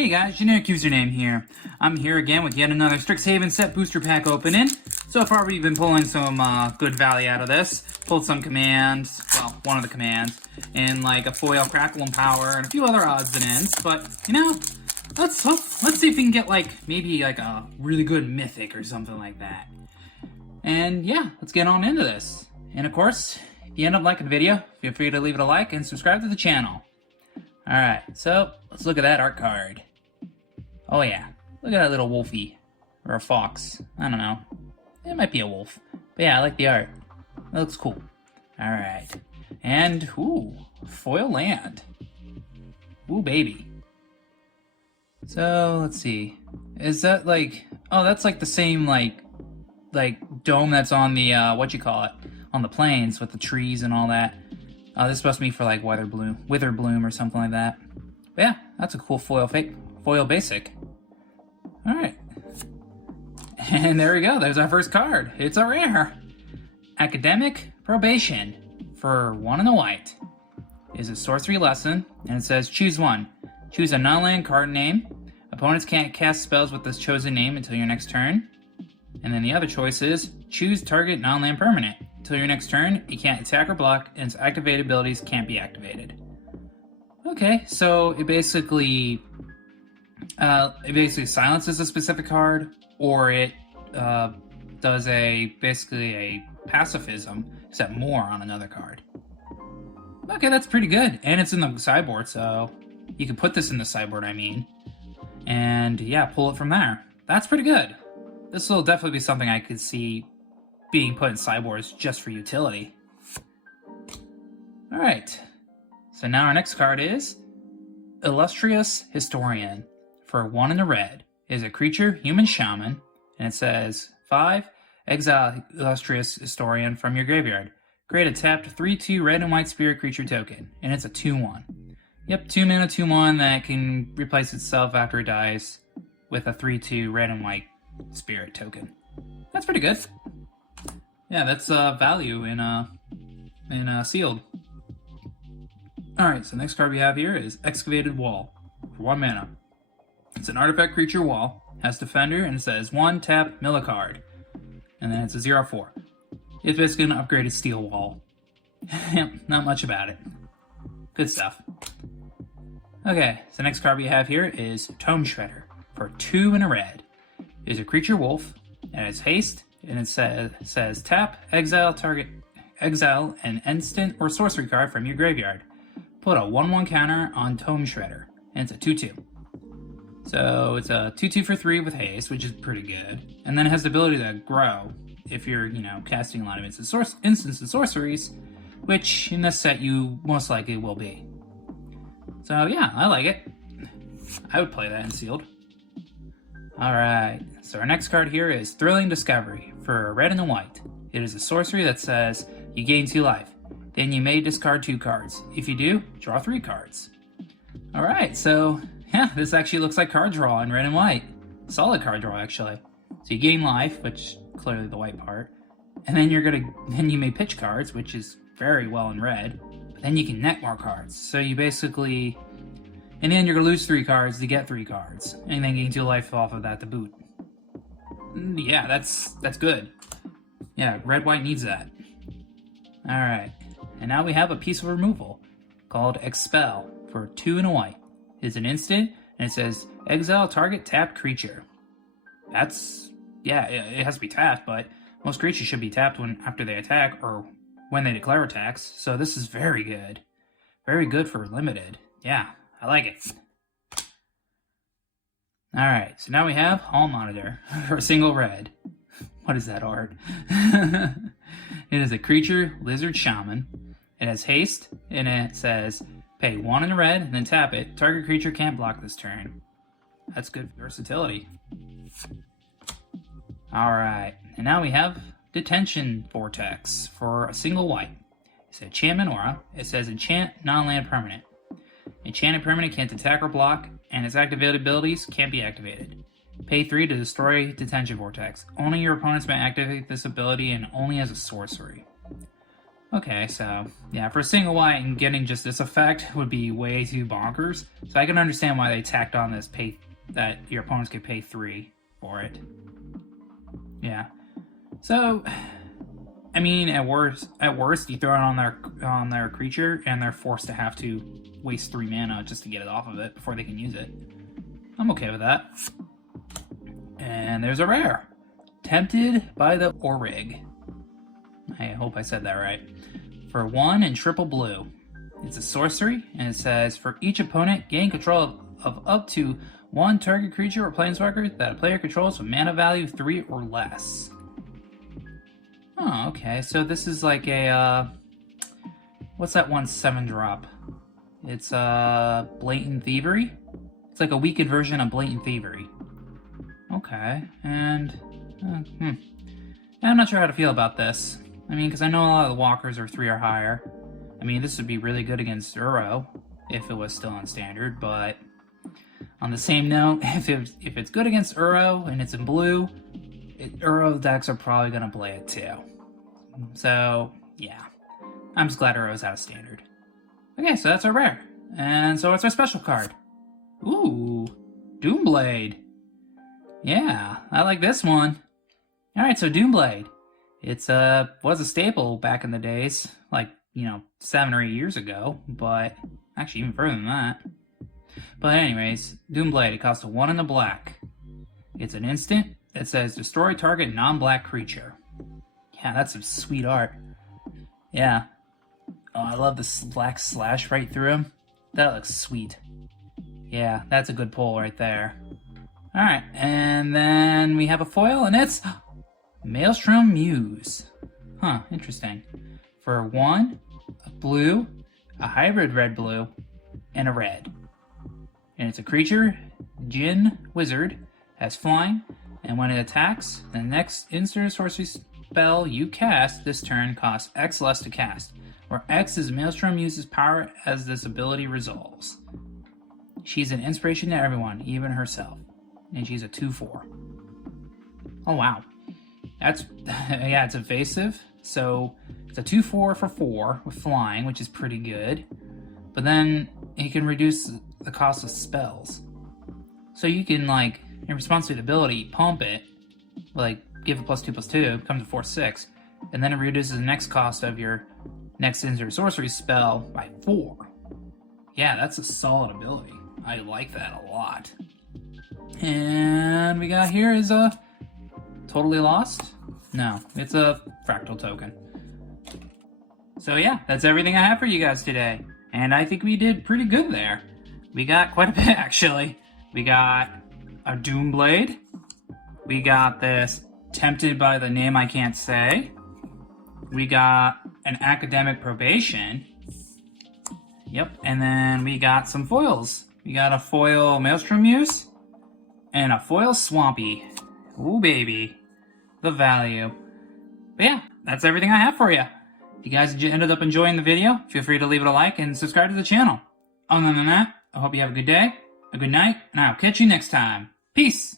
Hey guys, generic username here. I'm here again with yet another Strixhaven Set Booster Pack opening. So far we've been pulling some good value out of this. Pulled some commands, well, one of the commands, and like a foil Crackle and Power, and a few other odds and ends. But, you know, let's see if we can get maybe a really good Mythic or something like that. And yeah, let's get on into this. And of course, if you end up liking the video, feel free to leave it a like and subscribe to the channel. Alright, so let's look at that art card. Oh yeah, look at that little wolfie. Or a fox. I don't know. It might be a wolf. But yeah, I like the art. It looks cool. Alright. And, ooh, foil land. Ooh, baby. So, let's see. Is that oh, that's the same, dome that's on the, on the plains with the trees and all that. This is supposed to be for Wither Bloom or something like that. But yeah, that's a cool foil basic. Alright. And there we go, there's our first card. It's a rare. Academic Probation for 1 and a white. Is a sorcery lesson, and it says choose one. Choose a non-land card name. Opponents can't cast spells with this chosen name until your next turn. And then the other choice is choose target non-land permanent. Until your next turn, it can't attack or block, and its activated abilities can't be activated. Okay, so it basically silences a specific card, or it does basically a pacifism, except more on another card. Okay, that's pretty good, and it's in the sideboard, so you can put this in the sideboard, and yeah, pull it from there. That's pretty good. This will definitely be something I could see being put in sideboards just for utility. Alright, so now our next card is Illustrious Historian for 1 and a red. It is a creature, human shaman, and it says 5, exile Illustrious Historian from your graveyard. Create a tapped 3/2 red and white spirit creature token, and it's a 2/1. Yep, 2 mana, 2/1 that can replace itself after it dies with a 3/2 red and white spirit token. That's pretty good. Yeah, that's value in sealed. Alright, so the next card we have here is Excavated Wall for 1 mana. It's an artifact creature wall, has defender, and it says 1 tap, mill a card. And then it's a 0/4. It's basically an upgraded steel wall. Yep, not much about it. Good stuff. Okay, so the next card we have here is Tome Shredder for 2 and a red. It is a creature wolf, and it's haste, and it says tap, exile an instant or sorcery card from your graveyard. Put a 1/1 counter on Tome Shredder, and it's a 2/2. So it's a 2/2 for 3 with haste, which is pretty good. And then it has the ability to grow if you're, casting a lot of instants and sorceries, which in this set you most likely will be. So yeah, I like it. I would play that in sealed. Alright, so our next card here is Thrilling Discovery for a red and a white. It is a sorcery that says you gain 2 life. Then you may discard 2 cards. If you do, draw 3 cards. Alright, so yeah, this actually looks like card draw in red and white. Solid card draw, actually. So you gain life, which clearly the white part. And then you may pitch cards, which is very well in red. But then you can net more cards. So you basically, and then you're gonna lose 3 cards to get 3 cards. And then gain 2 life off of that to boot. Yeah, that's good. Yeah, red-white needs that. Alright, and now we have a piece of removal called Expel for 2 and a white. It's an instant, and it says exile target tapped creature. That's, yeah, it has to be tapped, but most creatures should be tapped after they attack or when they declare attacks, so this is very good. Very good for limited. Yeah, I like it. Alright, so now we have Hall Monitor for a single red. What is that art? It is a creature, lizard shaman. It has haste, and it says pay 1 in a red, and then tap it. Target creature can't block this turn. That's good versatility. Alright, and now we have Detention Vortex for a single white. It's an enchantment aura. It says enchant non-land permanent. Enchanted permanent can't attack or block, and its activated abilities can't be activated. Pay 3 to destroy Detention Vortex. Only your opponents may activate this ability and only as a sorcery. Okay, so yeah, for a single white and getting just this effect would be way too bonkers. So I can understand why they tacked on this pay that your opponents could pay 3 for it. Yeah. So, I mean, at worst, you throw it on their creature, and they're forced to have to waste 3 mana just to get it off of it before they can use it. I'm okay with that. And there's a rare, Tempted by the Orig. I hope I said that right. For 1 and triple blue. It's a sorcery, and it says, for each opponent, gain control of up to 1 target creature or planeswalker that a player controls with mana value 3 or less. Oh, okay. So this is like a, what's that one 7-drop? It's Blatant Thievery? It's like a weakened version of Blatant Thievery. Okay, and I'm not sure how to feel about this. I mean, because I know a lot of the walkers are 3 or higher. I mean, this would be really good against Uro if it was still on standard, but on the same note, if it's good against Uro and it's in blue, Uro decks are probably going to play it too. So, yeah. I'm just glad Uro's out of standard. Okay, so that's our rare. And so it's our special card. Ooh, Doomblade. Yeah, I like this one. Alright, so Doomblade. It's was a staple back in the days, like, 7 or 8 years ago, but actually even further than that. But anyways, Doomblade, it costs a 1 in the black. It's an instant. It says destroy target non-black creature. Yeah, that's some sweet art. Yeah. Oh, I love this black slash right through him. That looks sweet. Yeah, that's a good pull right there. Alright, and then we have a foil, and it's Maelstrom Muse. Huh, interesting. For 1, a blue, a hybrid red-blue, and a red. And it's a creature, Djinn Wizard, has flying, and when it attacks, the next instant sorcery spell you cast this turn costs X less to cast, where X is Maelstrom Muse's power as this ability resolves. She's an inspiration to everyone, even herself. And she's a 2/4. Oh wow. That's, yeah, it's evasive, so it's a 2/4 for 4 with flying, which is pretty good. But then it can reduce the cost of spells. So you can, like, in response to the ability, pump it, like, give it +2/+2, becomes a 4/6, and then it reduces the next cost of your next instant sorcery spell by 4. Yeah, that's a solid ability. I like that a lot. And we got here is a Totally Lost? No, it's a fractal token. So yeah, that's everything I have for you guys today. And I think we did pretty good there. We got quite a bit, actually. We got a Doomblade. We got this Tempted by the Name I Can't Say. We got an Academic Probation. Yep, and then we got some foils. We got a foil Maelstrom Muse and a foil Swampy. Ooh, baby. The value. But yeah, that's everything I have for you. If you guys ended up enjoying the video, feel free to leave it a like and subscribe to the channel. Other than that, I hope you have a good day, a good night, and I'll catch you next time. Peace!